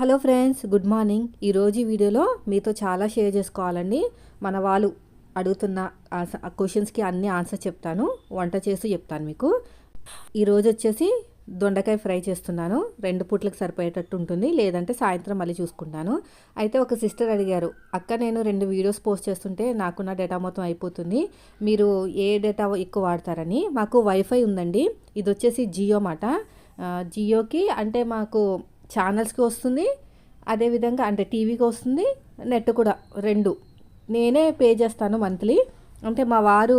Hello friends good morning. ఈరోజు వీడియోలో మీతో చాలా షేర్ చేసుకోవాలండి. మన వాళ్ళు అడుగుతున్న క్వశ్చన్స్కి అన్ని ఆన్సర్ చెప్తాను. వంట చేసి చెప్తాను మీకు. ఈరోజు వచ్చేసి దొండకాయ ఫ్రై చేస్తున్నాను. రెండు పూట్లకు సరిపోయేటట్టు ఉంటుంది. లేదంటే సాయంత్రం మళ్ళీ చూసుకుంటాను. అయితే ఒక సిస్టర్ అడిగారు అక్క నేను రెండు వీడియోస్ పోస్ట్ చేస్తుంటే నాకు నా డేటా మొత్తం అయిపోతుంది. మీరు ఏ డేటా ఎక్కువ వాడతారని? మాకు వైఫై ఉందండి. ఇది వచ్చేసి జియో మాట. జియోకి అంటే మాకు ఛానల్స్కి వస్తుంది. అదేవిధంగా అంటే టీవీకి వస్తుంది. నెట్ కూడా రెండు. నేనే పే చేస్తాను మంత్లీ. అంటే మా వారు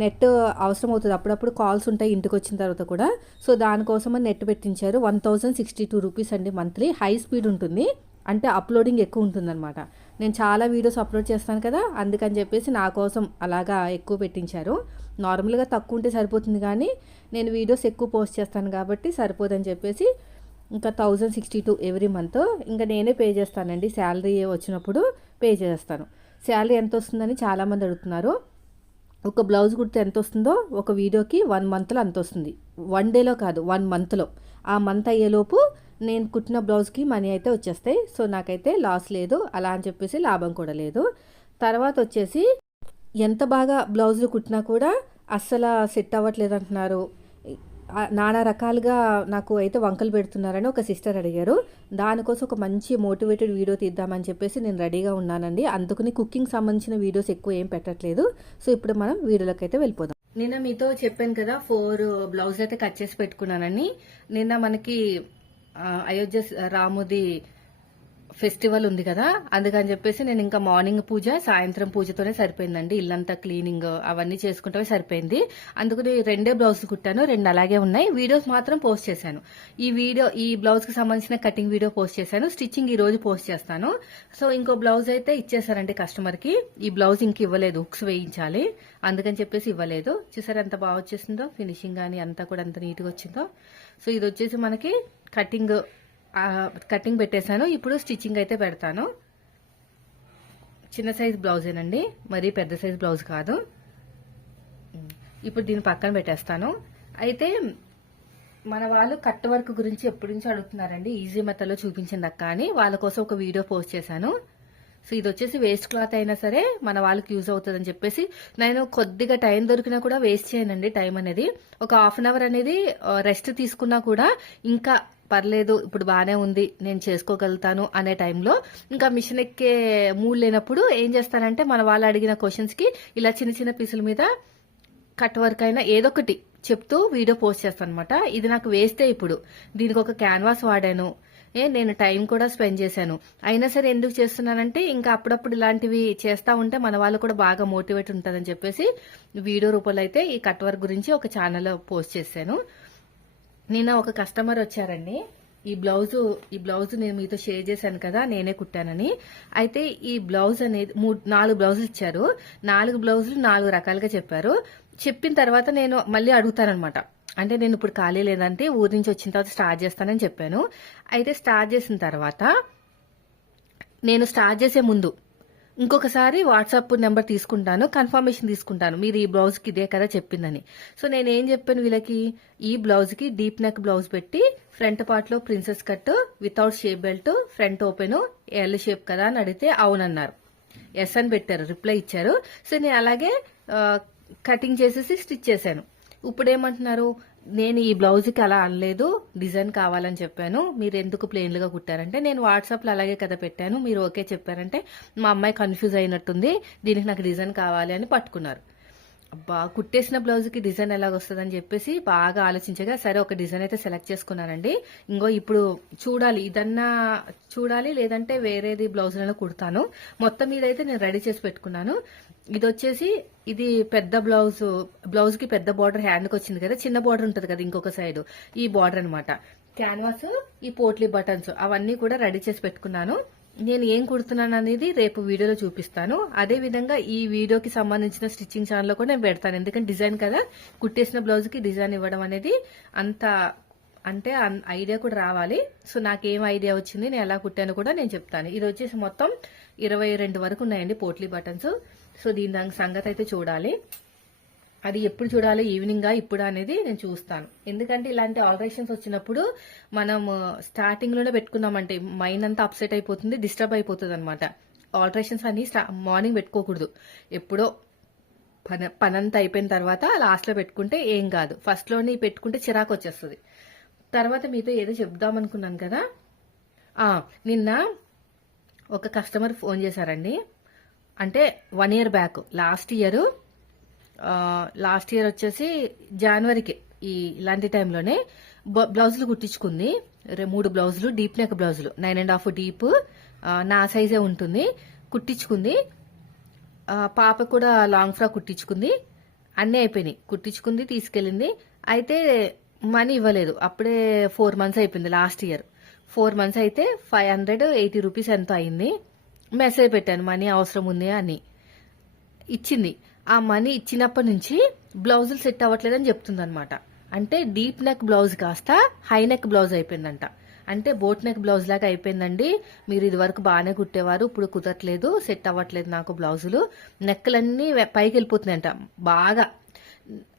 నెట్ అవసరం అవుతుంది అప్పుడప్పుడు కాల్స్ ఉంటాయి ఇంటికి వచ్చిన తర్వాత కూడా. సో దానికోసం నెట్ పెట్టించారు. One thousand sixty two rupees అండి మంత్లీ. హై స్పీడ్ ఉంటుంది. అంటే అప్లోడింగ్ ఎక్కువ ఉంటుందన్నమాట. నేను చాలా వీడియోస్ అప్లోడ్ చేస్తాను కదా అందుకని చెప్పేసి నా కోసం అలాగా ఎక్కువ పెట్టించారు. నార్మల్గా తక్కువ ఉంటే సరిపోతుంది కానీ నేను వీడియోస్ ఎక్కువ పోస్ట్ చేస్తాను కాబట్టి సరిపోదని చెప్పేసి ఇంకా thousand sixty two every month ఇంకా నేనే పే చేస్తానండి. శాలరీ వచ్చినప్పుడు పే చేస్తాను. శాలరీ ఎంత వస్తుందని చాలామంది అడుగుతున్నారు. ఒక బ్లౌజ్ కుడితే ఎంత వస్తుందో ఒక వీడియోకి వన్ మంత్లో అంత వస్తుంది. వన్ డేలో కాదు వన్ మంత్లో. ఆ మంత్ అయ్యేలోపు నేను కుట్టిన బ్లౌజ్కి మనీ అయితే వచ్చేస్తాయి. సో నాకైతే లాస్ లేదు. అలా అని చెప్పేసి లాభం కూడా లేదు. తర్వాత వచ్చేసి ఎంత బాగా బ్లౌజులు కుట్టినా కూడా అస్సలు సెట్ అవ్వట్లేదు అంటున్నారు. నానా రకాలుగా నాకు అయితే వంకలు పెడుతున్నారని ఒక సిస్టర్ అడిగారు. దానికోసం ఒక మంచి మోటివేటెడ్ వీడియో తీద్దామని చెప్పేసి నేను రెడీగా ఉన్నానండి. అందుకని కుకింగ్ సంబంధించిన వీడియోస్ ఎక్కువ ఏం పెట్టట్లేదు. సో ఇప్పుడు మనం వీడియోలోకి అయితే వెళ్ళిపోదాం. నిన్న మీతో చెప్పాను కదా ఫోర్ బ్లౌజ్ అయితే కట్ చేసి పెట్టుకున్నానని. నిన్న మనకి అయోధ్య రాముది ఫెస్టివల్ ఉంది కదా అందుకని చెప్పేసి నేను ఇంకా మార్నింగ్ పూజ సాయంత్రం పూజతోనే సరిపోయిందండి. ఇల్లంతా క్లీనింగ్ అవన్నీ చేసుకుంటే సరిపోయింది. అందుకు రెండే బ్లౌజ్ కుట్టాను రెండు అలాగే ఉన్నాయి. వీడియోస్ మాత్రం పోస్ట్ చేశాను. ఈ వీడియో ఈ బ్లౌజ్కి సంబంధించిన కటింగ్ వీడియో పోస్ట్ చేశాను. స్టిచ్చింగ్ ఈ రోజు పోస్ట్ చేస్తాను. సో ఇంకో బ్లౌజ్ అయితే ఇచ్చేసారండి కస్టమర్కి ఈ బ్లౌజ్ ఇంక ఇవ్వలేదు హుక్స్ వేయించాలి. అందుకని చెప్పేసి ఇవ్వలేదు. చూసారు ఎంత బాగా వచ్చేసిందో ఫినిషింగ్ కానీ అంతా కూడా ఎంత నీట్గా వచ్చిందో. సో ఇది వచ్చేసి మనకి కటింగ్ కటింగ్ పెట్టేశాను. ఇప్పుడు స్టిచ్చింగ్ అయితే పెడతాను. చిన్న సైజ్ బ్లౌజేనండి మరీ పెద్ద సైజ్ బ్లౌజ్ కాదు. ఇప్పుడు దీన్ని పక్కన పెట్టేస్తాను. అయితే మన వాళ్ళు కట్ వర్క్ గురించి ఎప్పటి నుంచి అడుగుతున్నారండి. ఈజీ మెథడ్లో చూపించింది అక్క అని. వాళ్ళ కోసం ఒక వీడియో పోస్ట్ చేశాను. సో ఇది వచ్చేసి వేస్ట్ క్లాత్ అయినా సరే మన వాళ్ళకి యూజ్ అవుతుందని చెప్పేసి నేను కొద్దిగా టైం దొరికినా కూడా వేస్ట్ చేయనండి టైం అనేది. ఒక హాఫ్ అన్ అవర్ అనేది రెస్ట్ తీసుకున్నా కూడా ఇంకా పర్లేదు ఇప్పుడు బాగానే ఉంది నేను చేసుకోగలుగుతాను అనే టైంలో ఇంకా మిషన్ ఎక్కే మూడ్ లేనప్పుడు ఏం చేస్తానంటే మన వాళ్ళు అడిగిన క్వశ్చన్స్కి ఇలా చిన్న చిన్న పీసుల మీద కట్ వర్క్ అయినా ఏదో ఒకటి చెప్తూ వీడియో పోస్ట్ చేస్తాను అనమాట ఇది నాకు వేస్తే ఇప్పుడు. దీనికి ఒక క్యాన్వాస్ వాడాను. ఏ నేను టైం కూడా స్పెండ్ చేశాను. అయినా సరే ఎందుకు చేస్తున్నానంటే ఇంకా అప్పుడప్పుడు ఇలాంటివి చేస్తూ ఉంటే మన వాళ్ళు కూడా బాగా మోటివేట్ ఉంటుందని చెప్పేసి వీడియో రూపంలో అయితే ఈ కట్ వర్క్ గురించి ఒక ఛానల్లో పోస్ట్ చేశాను. నిన్న ఒక కస్టమర్ వచ్చారండి. ఈ బ్లౌజు ఈ బ్లౌజ్ నేను మీతో షేర్ చేశాను కదా నేనే కుట్టానని. అయితే ఈ బ్లౌజ్ అనేది మూడు నాలుగు బ్లౌజులు ఇచ్చారు. నాలుగు బ్లౌజులు నాలుగు రకాలుగా చెప్పారు. చెప్పిన తర్వాత నేను మళ్ళీ అడుగుతానమాట అంటే నేను ఇప్పుడు ఖాళీ లేదంటే ఊరి నుంచి వచ్చిన తర్వాత స్టార్ట్ చేస్తానని చెప్పాను. అయితే స్టార్ట్ చేసిన తర్వాత నేను స్టార్ట్ చేసే ముందు ఇంకొకసారి వాట్సాప్ నెంబర్ తీసుకుంటాను కన్ఫర్మేషన్ తీసుకుంటాను. మీరు ఈ బ్లౌజ్కి ఇదే కదా చెప్పిందని. సో నేను ఏం చెప్పాను వీళ్ళకి? ఈ బ్లౌజ్కి డీప్ నెక్ బ్లౌజ్ పెట్టి ఫ్రంట్ పార్ట్లో princess cut without shape belt front open L shape కదా అని అడిగితే అవునన్నారు. ఎస్ అని పెట్టారు రిప్లై ఇచ్చారు. సో నేను అలాగే కటింగ్ చేసేసి స్టిచ్ చేశాను. ఇప్పుడు ఏమంటున్నారు నేను ఈ బ్లౌజ్కి అలా అనలేదు డిజైన్ కావాలని చెప్పాను. మీరు ఎందుకు ప్లెయిన్లుగా కుట్టారంటే నేను వాట్సాప్లో అలాగే కదా పెట్టాను. మీరు ఓకే చెప్పారంటే మా అమ్మాయి కన్ఫ్యూజ్ అయినట్టుంది. దీనికి నాకు డిజైన్ కావాలి అని పట్టుకున్నారు. అబ్బా కుట్టేసిన బ్లౌజ్కి డిజైన్ ఎలాగ వస్తుందని చెప్పేసి బాగా ఆలోచించగా సరే ఒక డిజైన్ అయితే సెలెక్ట్ చేసుకున్నానండి. ఇంకో ఇప్పుడు చూడాలి ఇదన్నా చూడాలి లేదంటే వేరేది బ్లౌజ్లలో కుడతాను. మొత్తం మీద అయితే నేను రెడీ చేసి పెట్టుకున్నాను. ఇది వచ్చేసి ఇది పెద్ద బ్లౌజ్ బ్లౌజ్కి పెద్ద బార్డర్ హ్యాండ్కి వచ్చింది కదా చిన్న బార్డర్ ఉంటుంది కదా ఇంకొక సైడ్ ఈ బార్డర్ అనమాట క్యాన్వాస్ ఈ పోట్లీ బటన్స్ అవన్నీ కూడా రెడీ చేసి పెట్టుకున్నాను. నేను ఏం కుడుతున్నాను అనేది రేపు వీడియోలో చూపిస్తాను. అదే విధంగా ఈ వీడియోకి సంబంధించిన స్టిచ్చింగ్ ఛానల్లో కూడా నేను పెడతాను. ఎందుకంటే డిజైన్ కదా కుట్టేసిన బ్లౌజ్కి డిజైన్ ఇవ్వడం అనేది అంత అంటే అన్- ఐడియా కూడా రావాలి. సో నాకేం ఐడియా వచ్చింది నేను ఎలా కుట్టాను కూడా నేను చెప్తాను. ఇది వచ్చేసి మొత్తం ఇరవై రెండు వరకు ఉన్నాయండి పోట్లీ బటన్స్. సో దీని దాని సంగతి అయితే చూడాలి. అది ఎప్పుడు చూడాలి ఈవినింగా ఇప్పుడు అనేది నేను చూస్తాను. ఎందుకంటే ఇలాంటి ఆల్టరేషన్స్ వచ్చినప్పుడు మనం స్టార్టింగ్లోనే పెట్టుకున్నామంటే మైండ్ అంతా అప్సెట్ అయిపోతుంది డిస్టర్బ్ అయిపోతుంది అనమాట ఆల్టరేషన్స్ అన్ని మార్నింగ్ పెట్టుకోకూడదు. ఎప్పుడో పని పనంతా అయిపోయిన తర్వాత లాస్ట్లో పెట్టుకుంటే ఏం కాదు. ఫస్ట్లోనే పెట్టుకుంటే చిరాకు వచ్చేస్తుంది. తర్వాత మీతో ఏదో చెప్దాం అనుకున్నాను కదా. నిన్న ఒక కస్టమర్ ఫోన్ చేశారండి. అంటే one year back last year last year వచ్చేసి జనవరికి ఈ ఇలాంటి టైంలోనే బ- బ్లౌజులు కుట్టించుకుంది. మూడు బ్లౌజులు డీప్ నెక్ బ్లౌజులు. నైన్ అండ్ హాఫ్ డీప్ నా సైజే ఉంటుంది. కుట్టించుకుంది. పాప కూడా లాంగ్ ఫ్రాక్ కుట్టించుకుంది. అన్నీ అయిపోయినాయి. కుట్టించుకుంది తీసుకెళ్ళింది. అయితే మనీ ఇవ్వలేదు. అప్పుడే ఫోర్ మంత్స్ అయిపోయింది లాస్ట్ ఇయర్ ఫోర్ మంత్స్ అయితే ఫైవ్ హండ్రెడ్ ఎయిటీ రూపీస్ ఎంతో అయింది. మెసేజ్ పెట్టాను మనీ అవసరం ఉంది అని. ఇచ్చింది. ఆ మనీ ఇచ్చినప్పటి నుంచి బ్లౌజులు సెట్ అవ్వట్లేదని చెప్తుంది అనమాట అంటే డీప్ నెక్ బ్లౌజ్ కాస్త హై నెక్ బ్లౌజ్ అయిపోయిందంట. అంటే బోట్ నెక్ బ్లౌజ్ లాగా అయిపోయిందండి. మీరు ఇది వరకు బాగానే కుట్టేవారు ఇప్పుడు కుదరట్లేదు సెట్ అవ్వట్లేదు నాకు బ్లౌజులు. నెక్కలన్నీ పైకి వెళ్ళిపోతున్నాయంట బాగా.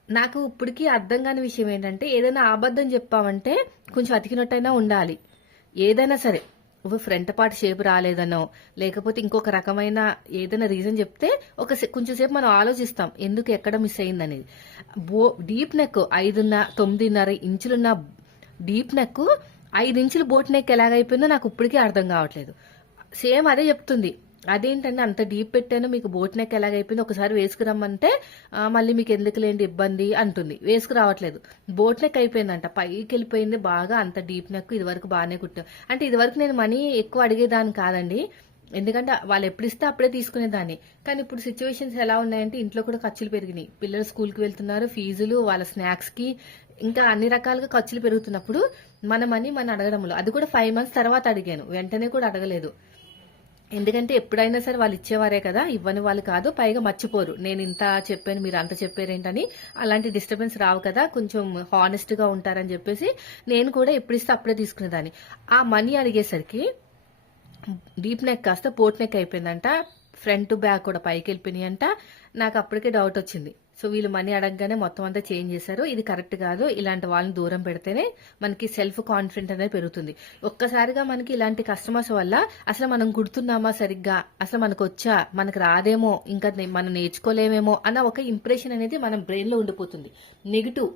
నాకు ఇప్పటికీ అర్థం కాని విషయం ఏంటంటే ఏదైనా అబద్ధం చెప్పామంటే కొంచెం అతికినట్టయినా ఉండాలి. ఏదైనా సరే. ఫ్రంట్ పార్ట్ షేప్ రాలేదనో లేకపోతే ఇంకొక రకమైన ఏదైనా రీజన్ చెప్తే ఒక కొంచెంసేపు కొంచెం సేపు మనం ఆలోచిస్తాం ఎందుకు ఎక్కడ మిస్ అయిందనేది. బో డీప్ నెక్ ఐదున్నర తొమ్మిదిన్నర ఇంచులున్న డీప్ నెక్ ఐదు ఇంచులు బోట్ నెక్ ఎలాగైపోయిందో నాకు ఇప్పటికీ అర్థం కావట్లేదు. సేమ్ అదే చెప్తుంది. అదేంటంటే అంత డీప్ పెట్టాను మీకు బోట్ నెక్ ఎలాగైపోయింది ఒకసారి వేసుకురమ్మంటే మళ్ళీ మీకు ఎందుకు లేండి ఇబ్బంది అంటుంది. వేసుకురావట్లేదు. బోట్ నెక్ అయిపోయిందంట పైకి వెళ్ళిపోయింది బాగా అంత డీప్ నెక్ ఇది వరకు బాగానే కుట్టాం. అంటే ఇదివరకు నేను మనీ ఎక్కువ అడిగేదాన్ని కాదండి. ఎందుకంటే వాళ్ళు ఎప్పుడు ఇస్తే అప్పుడే తీసుకునేదాన్ని. కానీ ఇప్పుడు సిచ్యువేషన్స్ ఎలా ఉన్నాయంటే ఇంట్లో కూడా ఖర్చులు పెరిగినాయి. పిల్లలు స్కూల్కి వెళ్తున్నారు ఫీజులు వాళ్ళ స్నాక్స్కి ఇంకా అన్ని రకాలుగా ఖర్చులు పెరుగుతున్నప్పుడు మన మనీ మనం అడగడంలో. అది కూడా ఫైవ్ మంత్స్ తర్వాత అడిగాను. వెంటనే కూడా అడగలేదు. ఎందుకంటే ఎప్పుడైనా సరే వాళ్ళు ఇచ్చేవారే కదా ఇవ్వని వాళ్ళు కాదు పైగా మర్చిపోరు. నేను ఇంత చెప్పాను మీరు అంత చెప్పారేంటని అలాంటి డిస్టర్బెన్స్ రావు కదా కొంచెం హానెస్ట్గా ఉంటారని చెప్పేసి నేను కూడా ఎప్పుడు ఇస్తే అప్పుడే తీసుకునేదాన్ని. ఆ మనీ అడిగేసరికి డీప్ నెక్ కాస్త పోట్ నెక్ అయిపోయిందంట ఫ్రంట్ బ్యాక్ కూడా పైకి వెళ్ళిపోయినాయి అంట నాకు అప్పటికే డౌట్ వచ్చింది. సో వీళ్ళు మనీ అడగగానే మొత్తం అంతా చేంజ్ చేశారు. ఇది కరెక్ట్ కాదు. ఇలాంటి వాళ్ళని దూరం పెడితేనే మనకి సెల్ఫ్ కాన్ఫిడెంట్ అనేది పెరుగుతుంది. ఒక్కసారిగా మనకి ఇలాంటి కస్టమర్స్ వల్ల అసలు మనం గుర్తున్నామా సరిగ్గా? అసలు మనకు వచ్చా? మనకు రాదేమో? ఇంకా నే- మనం నేర్చుకోలేమేమో? అన్న ఒక ఇంప్రెషన్ అనేది మన బ్రెయిన్లో ఉండిపోతుంది. నెగిటివ్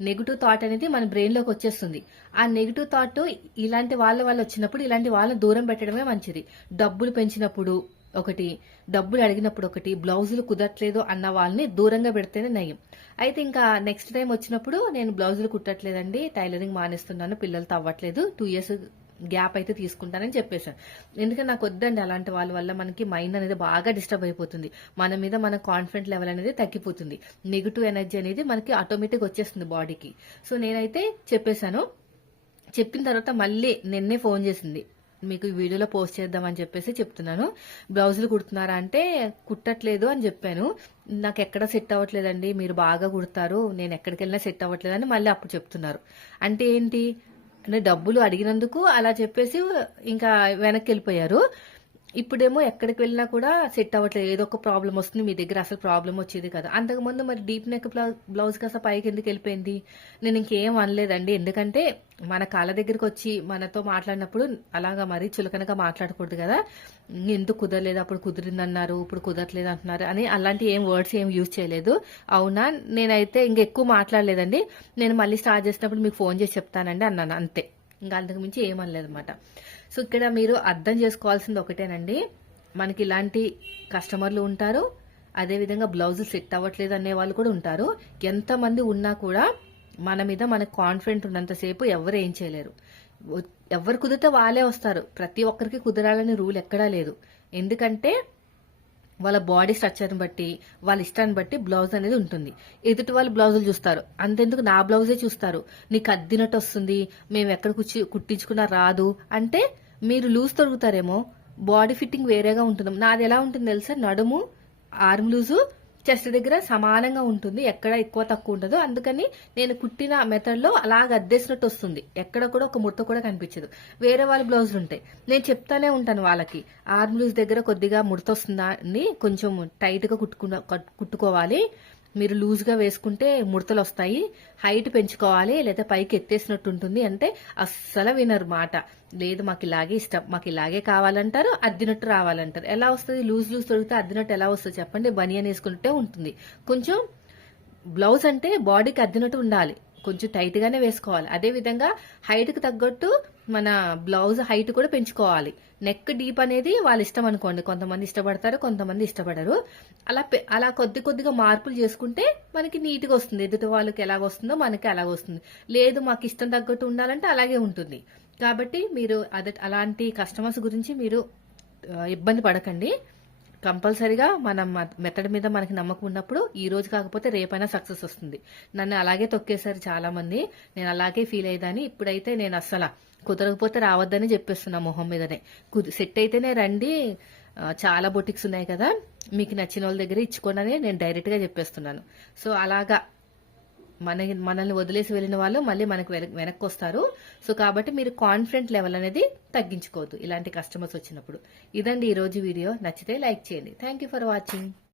నెగిటివ్ థాట్ అనేది మన బ్రెయిన్లోకి వచ్చేస్తుంది. ఆ నెగిటివ్ థాట్ ఇలాంటి వాళ్ళ వల్ల వచ్చినప్పుడు ఇలాంటి వాళ్ళని దూరం పెట్టడమే మంచిది. డబ్బులు పెంచినప్పుడు ఒకటి డబ్బులు అడిగినప్పుడు ఒకటి బ్లౌజులు కుదరట్లేదు అన్న వాళ్ళని దూరంగా పెడితేనే నయం. అయితే ఇంకా నెక్స్ట్ టైం వచ్చినప్పుడు నేను బ్లౌజులు కుట్టట్లేదండి టైలరింగ్ మానేస్తున్నాను పిల్లలతో అవ్వట్లేదు టూ ఇయర్స్ గ్యాప్ అయితే తీసుకుంటానని చెప్పేశాను. ఎందుకంటే నాకు వద్దండి అలాంటి వాళ్ళ వల్ల మనకి మైండ్ అనేది బాగా డిస్టర్బ్ అయిపోతుంది. మన మీద మన కాన్ఫిడెంట్ లెవెల్ అనేది తగ్గిపోతుంది. నెగిటివ్ ఎనర్జీ అనేది మనకి ఆటోమేటిక్ వచ్చేస్తుంది బాడీకి సో నేనైతే చెప్పేశాను. చెప్పిన తర్వాత మళ్ళీ నిన్నే ఫోన్ చేసింది. మీకు ఈ వీడియోలో పోస్ట్ చేద్దామని చెప్పేసి చెప్తున్నాను. బ్లౌజులు కుడుతున్నారా అంటే కుట్టట్లేదు అని చెప్పాను. నాకు ఎక్కడ సెట్ అవ్వట్లేదండి. మీరు బాగా కుడతారు. నేను ఎక్కడికి వెళ్ళినా సెట్ అవ్వట్లేదని మళ్ళీ అప్పుడు చెప్తున్నారు. అంటే ఏంటి? అంటే డబ్బులు అడిగినందుకు అలా చెప్పేసి ఇంకా వెనక్కి వెళ్ళిపోయారు. ఇప్పుడేమో ఎక్కడికి వెళ్ళినా కూడా సెట్ అవ్వట్లేదు. ఏదో ఒక ప్రాబ్లం వస్తుంది మీ దగ్గర అసలు ప్రాబ్లం వచ్చేది కదా. అంతకుముందు మరి డీప్ నెక్ బ్లౌజ్ కాస్త పైకి ఎందుకు వెళ్ళిపోయింది? నేను ఇంకేం అనలేదండి. ఎందుకంటే మన కాళ్ళ దగ్గరికి వచ్చి మనతో మాట్లాడినప్పుడు అలాగా మరి చులకనగా మాట్లాడకూడదు కదా. ఎందుకు కుదరలేదు? అప్పుడు కుదిరిందన్నారు ఇప్పుడు కుదరట్లేదు అంటున్నారు అని అలాంటి ఏం వర్డ్స్ ఏం యూజ్ చేయలేదు. అవునా? నేనైతే ఇంకెక్కువ మాట్లాడలేదండి. నేను మళ్ళీ స్టార్ట్ చేసినప్పుడు మీకు ఫోన్ చేసి చెప్తానండి అన్నాను. అంతే. ఇంకా అంతకుమించి ఏమనలేదు అనమాట సో ఇక్కడ మీరు అర్థం చేసుకోవాల్సింది ఒకటేనండి. మనకి ఇలాంటి కస్టమర్లు ఉంటారు. అదేవిధంగా బ్లౌజులు సెట్ అవ్వట్లేదు అనే వాళ్ళు కూడా ఉంటారు. ఎంతమంది ఉన్నా కూడా మన మీద మనకు కాన్ఫిడెంట్ ఉన్నంతసేపు ఎవరు ఏం చేయలేరు. ఎవరు కుదిరితే వాళ్ళే వస్తారు. ప్రతి ఒక్కరికి కుదరాలని రూల్ ఎక్కడా లేదు. ఎందుకంటే వాళ్ళ బాడీ స్ట్రక్చర్ని బట్టి వాళ్ళ ఇష్టాన్ని బట్టి బ్లౌజ్ అనేది ఉంటుంది. ఎదుటి వాళ్ళు బ్లౌజులు చూస్తారు. అంతెందుకు నా బ్లౌజే చూస్తారు. నీకు అద్దినట్టు వస్తుంది. మేము ఎక్కడ కుచ్చి కుట్టించుకున్నా రాదు. అంటే మీరు లూజ్ తొడుగుతారేమో. బాడీ ఫిట్టింగ్ వేరేగా ఉంటుంది. నాది ఎలా ఉంటుంది తెలుసా? నడుము ఆర్మ్ లూజు చెస్ట్ దగ్గర సమానంగా ఉంటుంది ఎక్కడ ఎక్కువ తక్కువ ఉండదు. అందుకని నేను కుట్టిన మెథడ్లో అలాగ అద్దేసినట్టు వస్తుంది. ఎక్కడ కూడా ఒక ముడత కూడా కనిపించదు. వేరే వాళ్ళ బ్లౌజులు ఉంటాయి. నేను చెప్తానే ఉంటాను వాళ్ళకి ఆర్మ్ లూజ్ దగ్గర కొద్దిగా ముడత వస్తుందా అని కొంచెం టైట్గా కుట్టుకున్న కుట్టుకోవాలి. మీరు లూజ్గా వేసుకుంటే ముడతలు వస్తాయి హైట్ పెంచుకోవాలి లేదా పైకి ఎత్తేసినట్టు ఉంటుంది అంటే అస్సలు వినరు మాట. లేదు మాకు ఇలాగే ఇష్టం మాకు ఇలాగే కావాలంటారు అద్దినట్టు రావాలంటారు. ఎలా వస్తుంది? లూజ్ లూజ్ తొడిగితే అద్దినట్టు ఎలా వస్తుంది చెప్పండి? బనియన్ వేసుకుంటే ఉంటుంది. కొంచెం బ్లౌజ్ అంటే బాడీకి అద్దినట్టు ఉండాలి. కొంచెం టైట్గానే వేసుకోవాలి. అదే విధంగా తగ్గట్టు మన బ్లౌజ్ హైట్ కూడా పెంచుకోవాలి. నెక్ డీప్ అనేది వాళ్ళ ఇష్టం అనుకోండి. కొంతమంది ఇష్టపడతారు కొంతమంది ఇష్టపడరు. అలా పె- అలా కొద్ది కొద్దిగా మార్పులు చేసుకుంటే మనకి నీట్గా వస్తుంది. ఎదుటి వాళ్ళకి ఎలాగ వస్తుందో మనకి అలాగ వస్తుంది. లేదు మాకు ఇష్టం తగ్గట్టు ఉండాలంటే అలాగే ఉంటుంది. కాబట్టి మీరు అదే అలాంటి కస్టమర్స్ గురించి మీరు ఇబ్బంది పడకండి. కంపల్సరిగా మన మెథడ్ మీద మనకి నమ్మకం ఉన్నప్పుడు ఈ రోజు కాకపోతే రేపైనా సక్సెస్ వస్తుంది. నన్ను అలాగే తొక్కేశారు చాలా మంది నేను అలాగే ఫీల్ అయ్యేదాన్ని. ఇప్పుడైతే నేను అస్సలు కుదరకపోతే రావద్దని చెప్పేస్తున్నా మొహం మీదనే. సెట్ అయితేనే రండి. చాలా బొటిక్స్ ఉన్నాయి కదా. మీకు నచ్చిన వాళ్ళ దగ్గర ఇచ్చుకోనని నేను డైరెక్ట్గా చెప్పేస్తున్నాను. సో అలాగా మన మనల్ని వదిలేసి వెళ్ళిన వాళ్ళు మళ్ళీ మనకు వెనక్కి వస్తారు సో కాబట్టి మీరు కాన్ఫిడెంట్ లెవెల్ అనేది తగ్గించుకోవద్దు ఇలాంటి కస్టమర్స్ వచ్చినప్పుడు. ఇదండి ఈ రోజు వీడియో. నచ్చితే లైక్ చేయండి. Thank you for watching